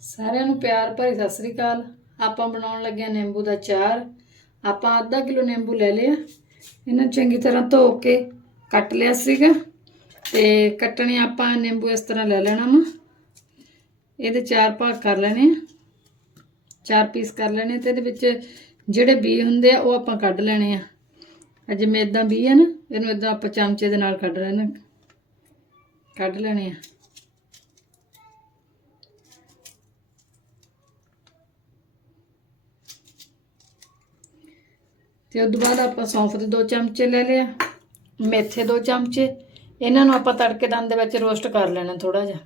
ਸਾਰਿਆਂ ਨੂੰ ਪਿਆਰ ਭਰੀ ਸਤਿ ਸ੍ਰੀ ਅਕਾਲ। ਆਪਾਂ ਬਣਾਉਣ ਲੱਗੇ ਹਾਂ ਨਿੰਬੂ ਦਾ ਚਾਰ। ਆਪਾਂ ਅੱਧਾ ਕਿਲੋ ਨਿੰਬੂ ਲੈ ਲਿਆ। ਇਹਨਾਂ ਚੰਗੀ ਤਰ੍ਹਾਂ ਧੋ ਕੇ ਕੱਟ ਲਿਆ ਸੀਗਾ। ਤੇ ਕੱਟਣੇ ਆਪਾਂ ਨਿੰਬੂ ਇਸ ਤਰ੍ਹਾਂ ਲੈ ਲੈਣਾ ਵਾ। ਇਹਦੇ ਚਾਰ ਭਾਗ ਕਰ ਲੈਣੇ ਆ। ਚਾਰ ਪੀਸ ਕਰ ਲੈਣੇ ਤੇ ਇਹਦੇ ਵਿੱਚ ਜਿਹੜੇ ਬੀ ਹੁੰਦੇ ਆ, ਉਹ ਆਪਾਂ ਕੱਢ ਲੈਣੇ ਆ। ਅੱਜ ਮੈਂ ਇਦਾਂ ਬੀ ਹੈ ਨਾ, ਇਹਨੂੰ ਇਦਾਂ ਆਪਾਂ ਚਮਚੇ ਦੇ ਨਾਲ ਕੱਢ ਲੈਣਾ ਕੱਢ ਲੈਣੇ ਆ। ਤੇ ਉਸ ਤੋਂ ਬਾਅਦ ਆਪਾਂ ਸੌਂਫ ਦੇ ਦੋ ਚਮਚੇ ਲੈ ਲਿਆ ਮੇਥੇ ਦੋ ਚਮਚੇ, ਇਹਨਾਂ ਨੂੰ ਆਪਾਂ ਤੜਕੇਦਾਨ ਦੇ ਵਿੱਚ ਰੋਸਟ ਕਰ ਲੈਣਾ ਥੋੜਾ ਜਿਹਾ।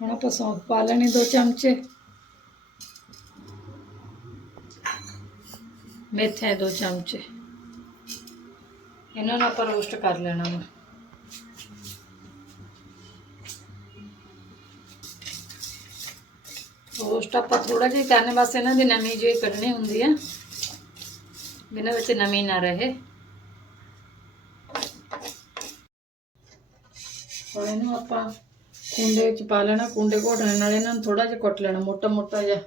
ਹੁਣ ਆਪਾਂ ਸੌਂਫ ਪਾ ਲੈਣੇ ਦੋ ਚਮਚੇ। ਮੇਥੇ ਦੋ ਚਮਚੇ। ਇਹਨਾਂ ਨੂੰ ਆਪਾਂ ਰੋਸਟ ਕਰ ਲੈਣਾ ਵਾ ਰੋਸਟ ਆਪਾਂ ਥੋੜਾ ਜਿਹਾ ਕਰਨੇ ਵਾਸਤੇ ਇਹਨਾਂ ਦੀ ਨਮੀ ਜਿਹੀ ਕੱਢਣੀ ਹੁੰਦੀ ਆ। ਬਿਨਾਂ ਵਿੱਚ ਨਮੀ ਨਾ ਰਹੇ। ਹੁਣ ਇਹਨੂੰ ਆਪਾਂ ਕੁੰਡੇ ਵਿੱਚ ਪਾ ਲੈਣਾ, ਕੁੰਡੇ ਘੋਟਣ ਨਾਲ ਇਹਨਾਂ ਨੂੰ ਥੋੜਾ ਜਿਹਾ ਕੁੱਟ ਲੈਣਾ, ਮੋਟਾ ਮੋਟਾ ਜਿਹਾ।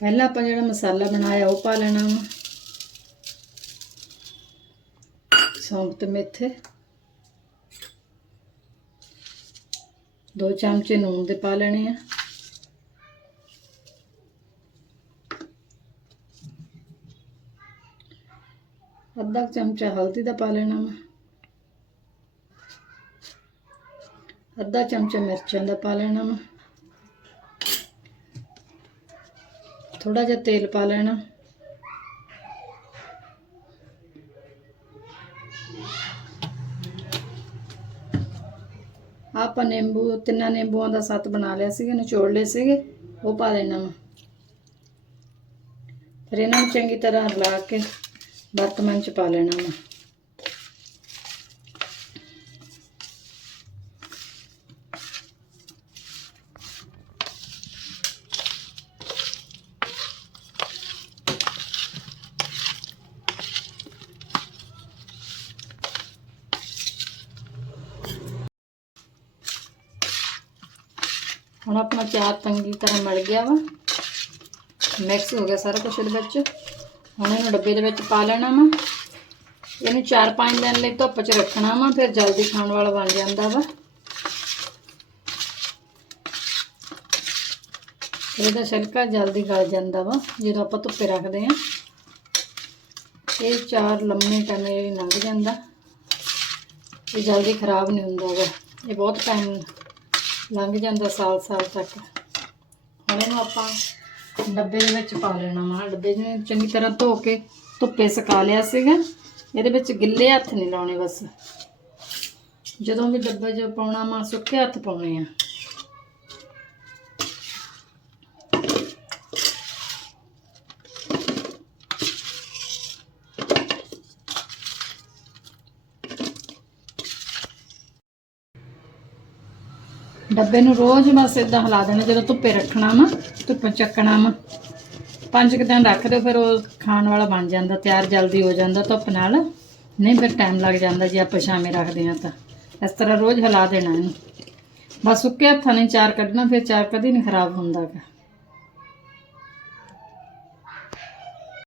ਪਹਿਲਾਂ ਆਪਾਂ ਜਿਹੜਾ ਮਸਾਲਾ ਬਣਾਇਆ ਉਹ ਪਾ ਲੈਣਾ ਵਾ। ਸੌਂਫ ਤੇ ਮੇਥੇ। ਦੋ ਚਮਚੇ ਨੂਨ ਦੇ ਪਾ ਲੈਣੇ ਆ। ਅੱਧਾ ਚਮਚਾ ਹਲਦੀ ਦਾ ਪਾ ਲੈਣਾ ਵਾ। ਅੱਧਾ ਚਮਚਾ ਮਿਰਚਾਂ ਦਾ ਪਾ ਲੈਣਾ ਵਾ। ਥੋੜਾ ਜਿਹਾ ਤੇਲ ਪਾ ਲੈਣਾ। ਆਪਾਂ ਨਿੰਬੂ, ਤਿੰਨਾਂ ਨਿੰਬੂਆਂ ਦਾ ਸੱਤ ਬਣਾ ਲਿਆ ਸੀਗਾ, ਨਿਚੋੜ ਲਏ ਸੀਗੇ, ਉਹ ਪਾ ਦੇਣਾ ਵਾ ਫਿਰ ਇਹਨਾਂ ਨੂੰ ਚੰਗੀ ਤਰ੍ਹਾਂ ਲਾ ਕੇ ਬਰਤਨ 'ਚ ਪਾ ਲੈਣਾ ਵਾ ਹੁਣ ਆਪਣਾ ਚਾਰ ਚੰਗੀ ਤਰ੍ਹਾਂ ਮਿਲ ਗਿਆ ਵਾ। ਮਿਕਸ ਹੋ ਗਿਆ ਸਾਰਾ ਕੁਝ ਇਹਦੇ ਵਿੱਚ। ਹੁਣ ਇਹਨੂੰ ਡੱਬੇ ਦੇ ਵਿੱਚ ਪਾ ਲੈਣਾ ਵਾ। ਇਹਨੂੰ 4-5 ਦਿਨ ਲਈ ਧੁੱਪ 'ਚ ਰੱਖਣਾ ਵਾ, ਫਿਰ ਜਲਦੀ ਖਾਣ ਵਾਲਾ ਬਣ ਜਾਂਦਾ ਵਾ। ਇਹਦਾ ਛਿਲਕਾ ਜਲਦੀ ਗਲ ਜਾਂਦਾ ਵਾ, ਜਦੋਂ ਆਪਾਂ ਧੁੱਪੇ ਰੱਖਦੇ ਆ ਇਹ ਚਾਰ ਲੰਮੇ ਟਾਈਮ ਲੰਘ ਜਾਂਦਾ। ਇਹ ਜਲਦੀ ਖਰਾਬ ਨਹੀਂ ਹੁੰਦਾ ਵਾ। ਇਹ ਬਹੁਤ ਟਾਈਮ ਲੰਘ ਜਾਂਦਾ ਸਾਲ ਸਾਲ ਤੱਕ। ਹੁਣ ਇਹਨੂੰ ਆਪਾਂ ਡੱਬੇ ਦੇ ਵਿੱਚ ਪਾ ਲੈਣਾ ਵਾ। ਡੱਬੇ ਨੂੰ ਚੰਗੀ ਤਰ੍ਹਾਂ ਧੋ ਕੇ ਧੁੱਪੇ ਸੁਕਾ ਲਿਆ ਸੀਗਾ। ਇਹਦੇ ਵਿੱਚ ਗਿੱਲੇ ਹੱਥ ਨਹੀਂ ਲਾਉਣੇ ਬਸ। ਜਦੋਂ ਵੀ ਡੱਬੇ 'ਚ ਪਾਉਣਾ ਮਾ ਸੁੱਕੇ ਹੱਥ ਪਾਉਣੇ ਆ। ਡੱਬੇ ਨੂੰ ਰੋਜ਼ ਬਸ ਇਦਾਂ ਹਿਲਾ ਦੇਣਾ, ਜਦੋਂ ਧੁੱਪੇ ਰੱਖਣਾ ਵਾ, ਧੁੱਪ ਚੱਕਣਾ ਵਾ। ਪੰਜ ਕੁ ਦਿਨ ਰੱਖ ਦਿਓ, ਫਿਰ ਉਹ ਖਾਣ ਵਾਲਾ ਬਣ ਜਾਂਦਾ, ਤਿਆਰ ਜਲਦੀ ਹੋ ਜਾਂਦਾ, ਧੁੱਪ ਨਾਲ। ਨਹੀਂ, ਫਿਰ ਟਾਈਮ ਲੱਗ ਜਾਂਦਾ ਜੇ ਆਪਾਂ ਛਾਵੇਂ ਰੱਖਦੇ ਹਾਂ ਤਾਂ। ਇਸ ਤਰ੍ਹਾਂ ਰੋਜ਼ ਹਿਲਾ ਦੇਣਾ ਇਹਨੂੰ। ਬਸ ਸੁੱਕੇ ਹੱਥਾਂ ਨਾਲ ਚਾਰ ਕੱਢਣਾ, ਫਿਰ ਚਾਰ ਕਦੀ ਨਹੀਂ ਖਰਾਬ ਹੁੰਦਾ ਗਾ।